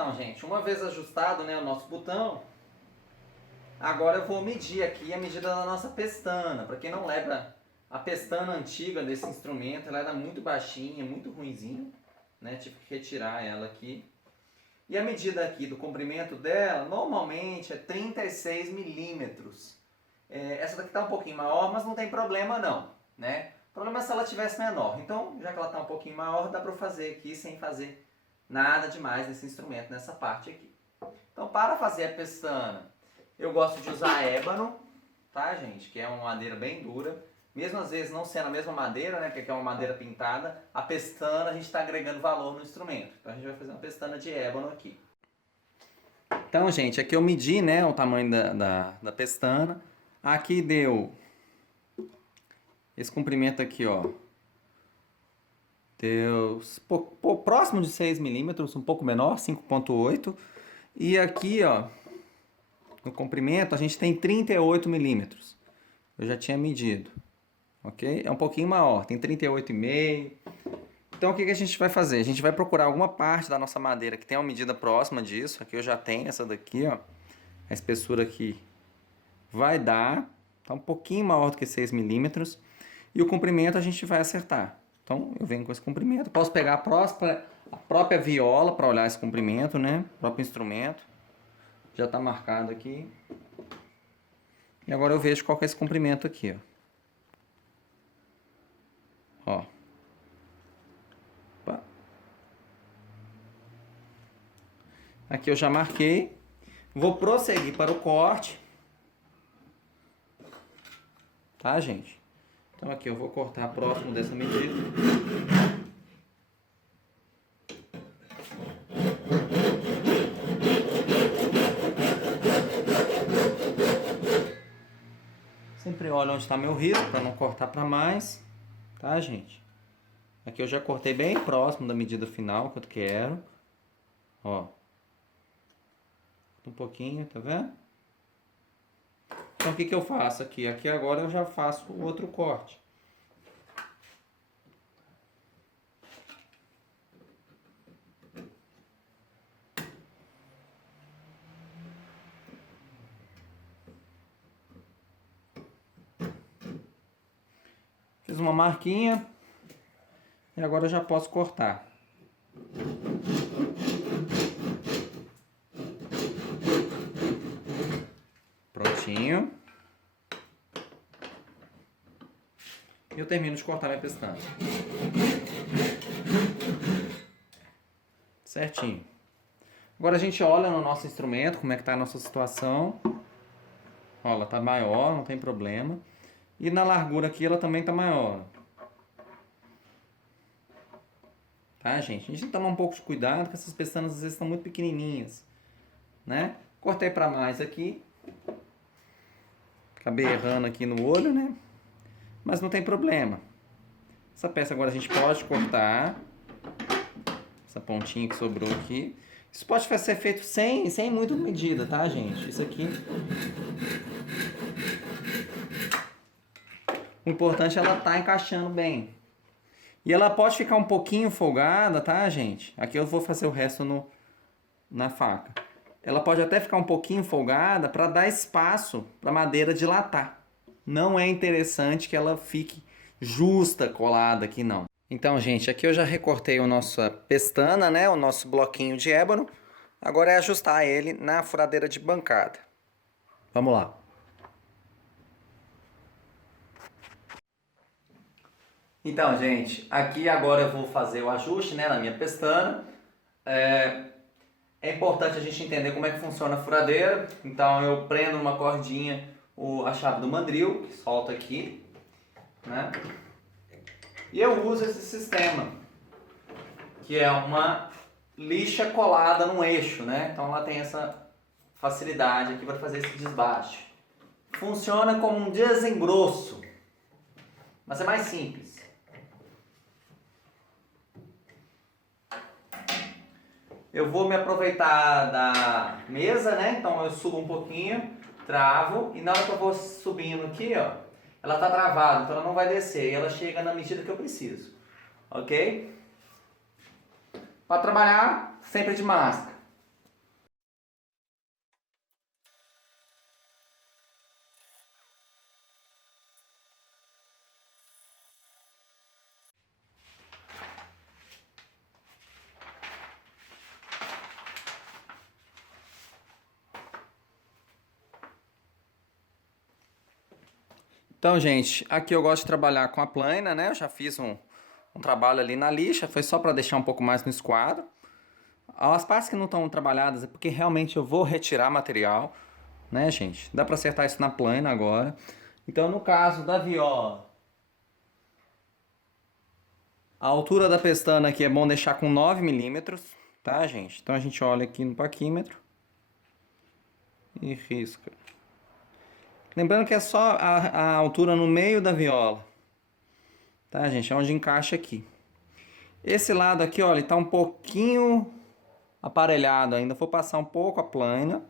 Então, gente, uma vez ajustado, né, o nosso botão, agora eu vou medir aqui a medida da nossa pestana. Para quem não lembra, a pestana antiga desse instrumento, ela era muito baixinha, muito ruinzinha, né? Tive que retirar ela aqui. E a medida aqui do comprimento dela, normalmente é 36 milímetros. Essa daqui está um pouquinho maior, mas não tem problema não, né? O problema é se ela tivesse menor. Então, já que ela está um pouquinho maior, dá para fazer aqui sem fazer nada demais nesse instrumento, nessa parte aqui. Então, para fazer a pestana, eu gosto de usar ébano, tá, gente? Que é uma madeira bem dura. Mesmo às vezes não sendo a mesma madeira, né? Porque é uma madeira pintada, a pestana a gente está agregando valor no instrumento. Então, a gente vai fazer uma pestana de ébano aqui. Então, gente, aqui eu medi, né, o tamanho da pestana. Aqui deu esse comprimento aqui, ó. Deu próximo de 6 milímetros, um pouco menor, 5,8. E aqui, ó, no comprimento, a gente tem 38 milímetros. Eu já tinha medido, ok? É um pouquinho maior, tem 38,5. Então, o que a gente vai fazer? A gente vai procurar alguma parte da nossa madeira que tenha uma medida próxima disso. Aqui eu já tenho essa daqui, ó. A espessura aqui vai dar, tá um pouquinho maior do que 6 milímetros. E o comprimento a gente vai acertar. Então, eu venho com esse comprimento. Posso pegar a própria viola para olhar esse comprimento, né? O próprio instrumento. Já está marcado aqui. E agora eu vejo qual que é esse comprimento aqui, ó. Opa. Aqui eu já marquei. Vou prosseguir para o corte. Tá, gente? Então aqui eu vou cortar próximo dessa medida. Sempre olho onde está meu risco para não cortar para mais, tá, gente? Aqui eu já cortei bem próximo da medida final que eu quero, ó. Um pouquinho, tá vendo? Então o que eu faço aqui? Aqui agora eu já faço o outro corte. Fiz uma marquinha e agora eu já posso cortar. Prontinho. E eu termino de cortar minha pestana. Certinho. Agora a gente olha no nosso instrumento como é que está a nossa situação. Ó, ela está maior, não tem problema. E na largura aqui ela também está maior. Tá, gente? A gente tem que tomar um pouco de cuidado, porque essas pestanas às vezes estão muito pequenininhas, né? Cortei para mais aqui. Acabei errando aqui no olho, né? Mas não tem problema. Essa peça agora a gente pode cortar. Essa pontinha que sobrou aqui. Isso pode ser feito sem muita medida, tá, gente? Isso aqui... O importante é ela estar encaixando bem. E ela pode ficar um pouquinho folgada, tá, gente? Aqui eu vou fazer o resto na faca. Ela pode até ficar um pouquinho folgada para dar espaço para a madeira dilatar. Não é interessante que ela fique justa colada aqui, não. Então, gente, aqui eu já recortei a nossa pestana, né? O nosso bloquinho de ébano. Agora é ajustar ele na furadeira de bancada. Vamos lá. Então, gente, aqui agora eu vou fazer o ajuste, né, na minha pestana. É importante a gente entender como é que funciona a furadeira. Então eu prendo numa cordinha a chave do mandril, que solta aqui, né? E eu uso esse sistema, que é uma lixa colada no eixo, né? Então ela tem essa facilidade aqui para fazer esse desbaste. Funciona como um desengrosso, mas é mais simples. Eu vou me aproveitar da mesa, né? Então eu subo um pouquinho, travo, e na hora que eu vou subindo aqui, ó, ela tá travada, então ela não vai descer, e ela chega na medida que eu preciso, ok? Para trabalhar, sempre de máscara. Então, gente, aqui eu gosto de trabalhar com a plana, né? Eu já fiz um trabalho ali na lixa, foi só para deixar um pouco mais no esquadro. As partes que não estão trabalhadas é porque realmente eu vou retirar material, né, gente? Dá para acertar isso na plana agora. Então, no caso da viola, a altura da pestana aqui é bom deixar com 9 milímetros, tá, gente? Então a gente olha aqui no paquímetro e risca. Lembrando que é só a altura no meio da viola, tá, gente? É onde encaixa aqui. Esse lado aqui, olha, ele tá um pouquinho aparelhado ainda. Vou passar um pouco a plana.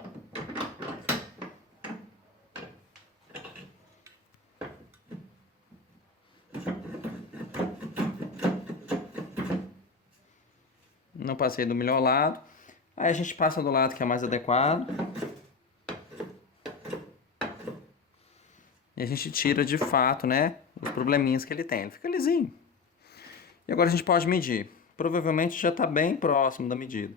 Não passei do melhor lado. Aí a gente passa do lado que é mais adequado. E a gente tira de fato, né, os probleminhas que ele tem. Ele fica lisinho. E agora a gente pode medir. Provavelmente já está bem próximo da medida.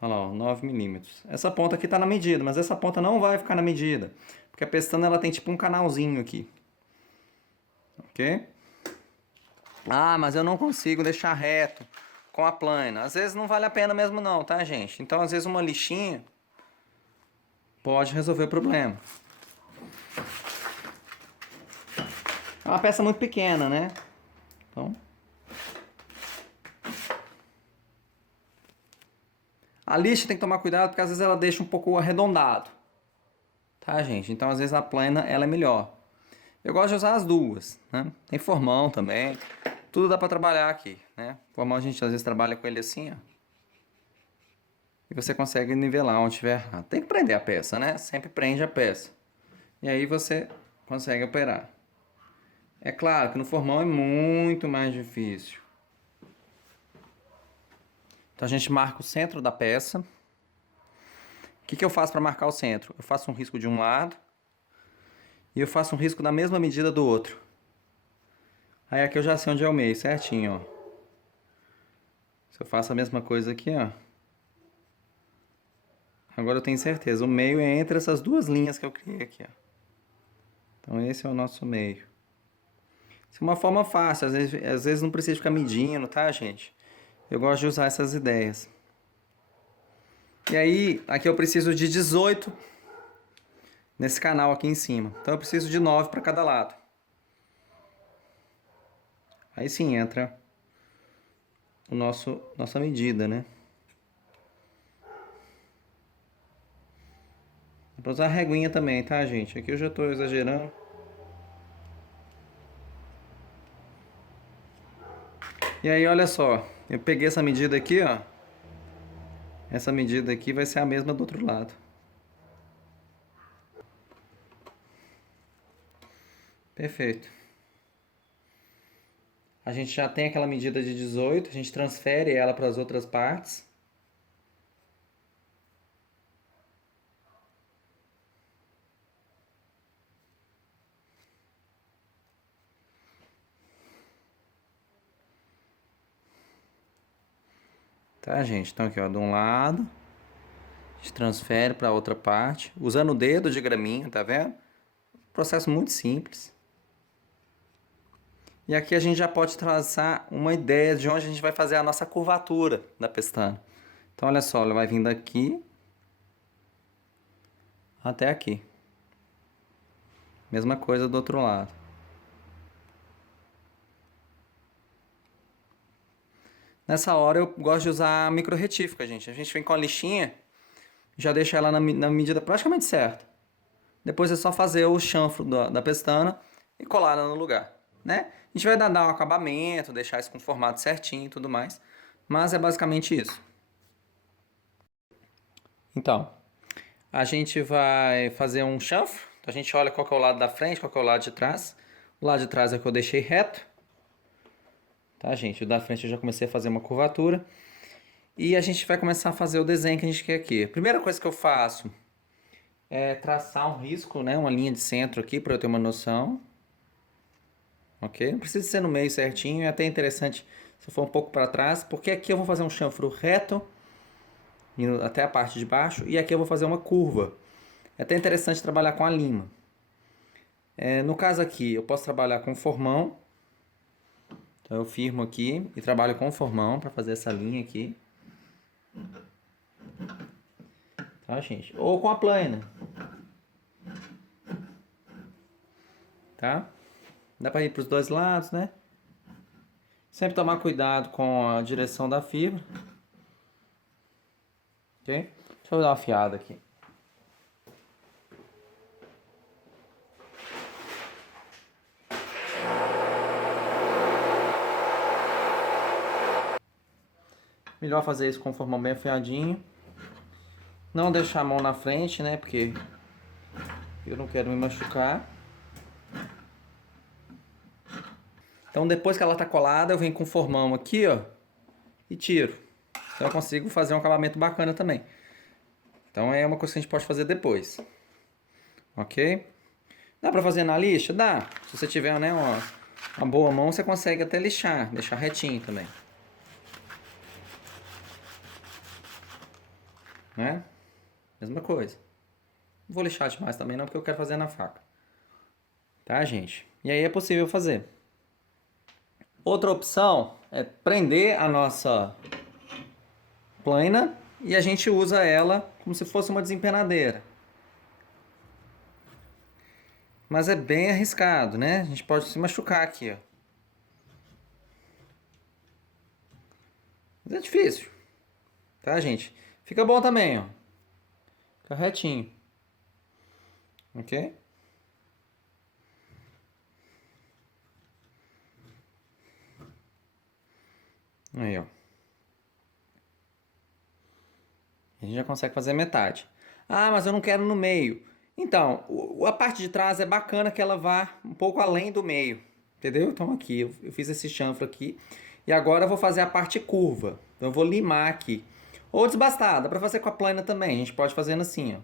Olha lá, ó, 9 milímetros. Essa ponta aqui está na medida, mas essa ponta não vai ficar na medida. Porque a pestana ela tem tipo um canalzinho aqui. Ok? Ah, mas eu não consigo deixar reto com a plana. Às vezes não vale a pena mesmo não, tá, gente? Então às vezes uma lixinha pode resolver o problema. É uma peça muito pequena, né? Então... A lixa tem que tomar cuidado porque às vezes ela deixa um pouco arredondado. Tá, gente? Então às vezes a plana ela é melhor. Eu gosto de usar as duas, né? Tem formão também. Tudo dá pra trabalhar aqui, né? Formão a gente às vezes trabalha com ele assim, ó. E você consegue nivelar onde tiver errado. Tem que prender a peça, né? Sempre prende a peça. E aí você consegue operar. É claro que no formão é muito mais difícil. Então a gente marca o centro da peça. O que eu faço para marcar o centro? Eu faço um risco de um lado e eu faço um risco da mesma medida do outro. Aí aqui eu já sei onde é o meio, certinho, ó. Se eu faço a mesma coisa aqui, ó. Agora eu tenho certeza, o meio é entre essas duas linhas que eu criei aqui, ó. Então esse é o nosso meio. Isso é uma forma fácil, às vezes não precisa ficar medindo, tá, gente? Eu gosto de usar essas ideias. E aí, aqui eu preciso de 18 nesse canal aqui em cima. Então eu preciso de 9 para cada lado. Aí sim entra o nossa medida, né? Dá pra usar a reguinha também, tá, gente? Aqui eu já tô exagerando. E aí, olha só. Eu peguei essa medida aqui, ó. Essa medida aqui vai ser a mesma do outro lado. Perfeito. A gente já tem aquela medida de 18, a gente transfere ela para as outras partes. Tá, gente? Então aqui, ó, de um lado, a gente transfere para outra parte, usando o dedo de graminha, tá vendo? Processo muito simples. E aqui a gente já pode traçar uma ideia de onde a gente vai fazer a nossa curvatura da pestana. Então olha só, ela vai vir daqui até aqui. Mesma coisa do outro lado. Nessa hora eu gosto de usar a micro retífica, gente. A gente vem com a lixinha, já deixa ela na medida praticamente certa. Depois é só fazer o chanfro da pestana e colar ela no lugar, né? A gente vai dar um acabamento, deixar isso com o formato certinho e tudo mais. Mas é basicamente isso. Então, a gente vai fazer um chanfro. Então, a gente olha qual que é o lado da frente, qual que é o lado de trás. O lado de trás é que eu deixei reto. Tá, gente? O da frente eu já comecei a fazer uma curvatura. E a gente vai começar a fazer o desenho que a gente quer aqui. A primeira coisa que eu faço é traçar um risco, né? Uma linha de centro aqui para eu ter uma noção. Ok? Não precisa ser no meio certinho. É até interessante se eu for um pouco para trás. Porque aqui eu vou fazer um chanfro reto, indo até a parte de baixo. E aqui eu vou fazer uma curva. É até interessante trabalhar com a lima. No caso aqui, eu posso trabalhar com formão. Então eu firmo aqui e trabalho com formão para fazer essa linha aqui. Tá, gente? Ou com a plana. Tá? Dá para ir para os dois lados, né? Sempre tomar cuidado com a direção da fibra. Ok? Deixa eu dar uma afiada aqui. Melhor fazer isso com o formão bem afiadinho. Não deixar a mão na frente, né? Porque eu não quero me machucar. Então depois que ela tá colada, eu venho com o formão aqui, ó. E tiro. Então eu consigo fazer um acabamento bacana também. Então é uma coisa que a gente pode fazer depois. Ok? Dá pra fazer na lixa? Dá. Se você tiver, né, uma boa mão, você consegue até lixar. Deixar retinho também. Né? Mesma coisa. Não vou lixar demais também não, porque eu quero fazer na faca. Tá, gente? E aí é possível fazer. Outra opção é prender a nossa plana e a gente usa ela como se fosse uma desempenadeira. Mas é bem arriscado, né? A gente pode se machucar aqui, ó. Mas é difícil. Tá, gente? Fica bom também, ó. Fica retinho. Ok? Aí, ó. A gente já consegue fazer metade. Ah, mas eu não quero no meio. Então, a parte de trás é bacana que ela vá um pouco além do meio. Entendeu? Então aqui, eu fiz esse chanfro aqui. E agora eu vou fazer a parte curva. Então eu vou limar aqui. Ou desbastada, para fazer com a plana também. A gente pode fazendo assim, ó.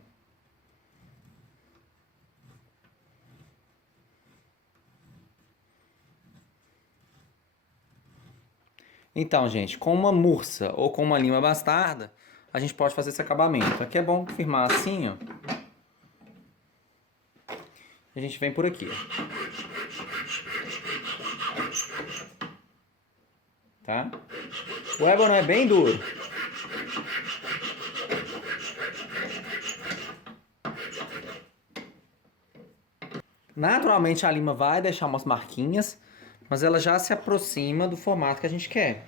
Então, gente, com uma mursa ou com uma lima bastarda, a gente pode fazer esse acabamento. Aqui é bom firmar assim, ó. E a gente vem por aqui, ó. Tá? O ébano é bem duro. Naturalmente a lima vai deixar umas marquinhas, mas ela já se aproxima do formato que a gente quer.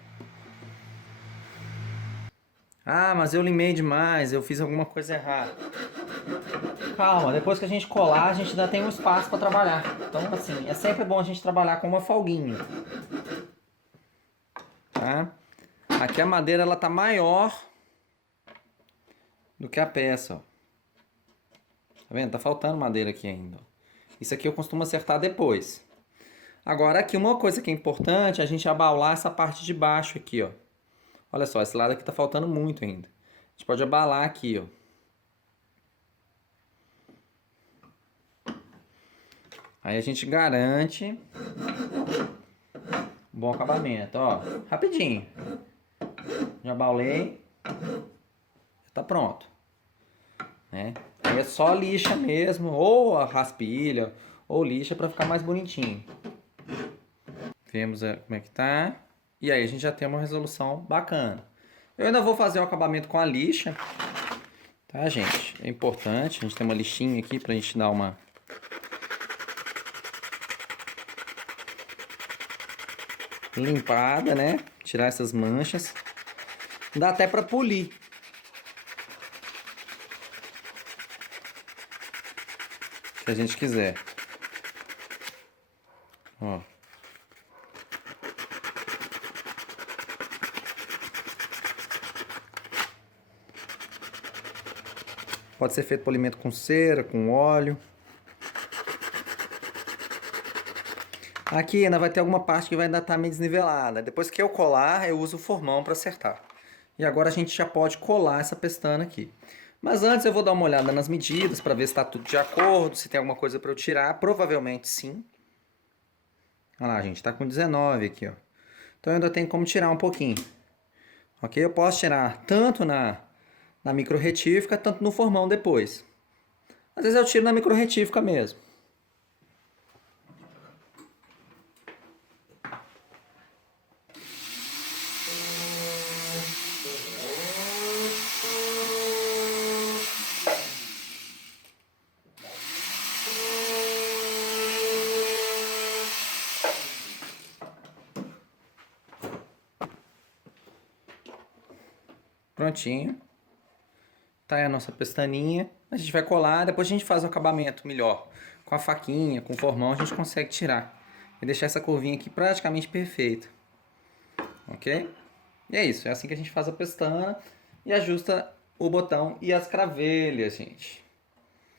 Ah, mas eu limei demais, eu fiz alguma coisa errada. Calma, depois que a gente colar, a gente ainda tem um espaço para trabalhar. Então, assim, é sempre bom a gente trabalhar com uma folguinha. Tá? Aqui a madeira ela tá maior do que a peça, ó. Tá vendo? Tá faltando madeira aqui ainda. Isso aqui eu costumo acertar depois. Agora aqui uma coisa que é importante é a gente abaular essa parte de baixo aqui, ó. Olha só, esse lado aqui tá faltando muito ainda. A gente pode abalar aqui, ó. Aí a gente garante um bom acabamento, ó. Rapidinho. Já abaulei. Já tá pronto. Né? Aí é só lixa mesmo, ou a raspilha, ou lixa para ficar mais bonitinho. Vemos como é que tá. E aí a gente já tem uma resolução bacana. Eu ainda vou fazer o acabamento com a lixa. Tá, gente? É importante. A gente tem uma lixinha aqui pra gente dar uma... limpada, né? Tirar essas manchas. Dá até pra polir. Se a gente quiser. Ó. Pode ser feito polimento com cera, com óleo. Aqui ainda vai ter alguma parte que vai ainda estar meio desnivelada. Depois que eu colar, eu uso o formão para acertar. E agora a gente já pode colar essa pestana aqui. Mas antes eu vou dar uma olhada nas medidas para ver se está tudo de acordo, se tem alguma coisa para eu tirar. Provavelmente sim. Olha lá, gente, está com 19 aqui, ó. Então eu ainda tenho como tirar um pouquinho. Ok? Eu posso tirar tanto na micro retífica, tanto no formão depois. Às vezes eu tiro na micro retífica mesmo. Prontinho. Tá aí a nossa pestaninha. A gente vai colar, depois a gente faz o acabamento melhor. Com a faquinha, com o formão, a gente consegue tirar. E deixar essa curvinha aqui praticamente perfeita. Ok? E é isso, é assim que a gente faz a pestana e ajusta o botão e as cravelhas, gente.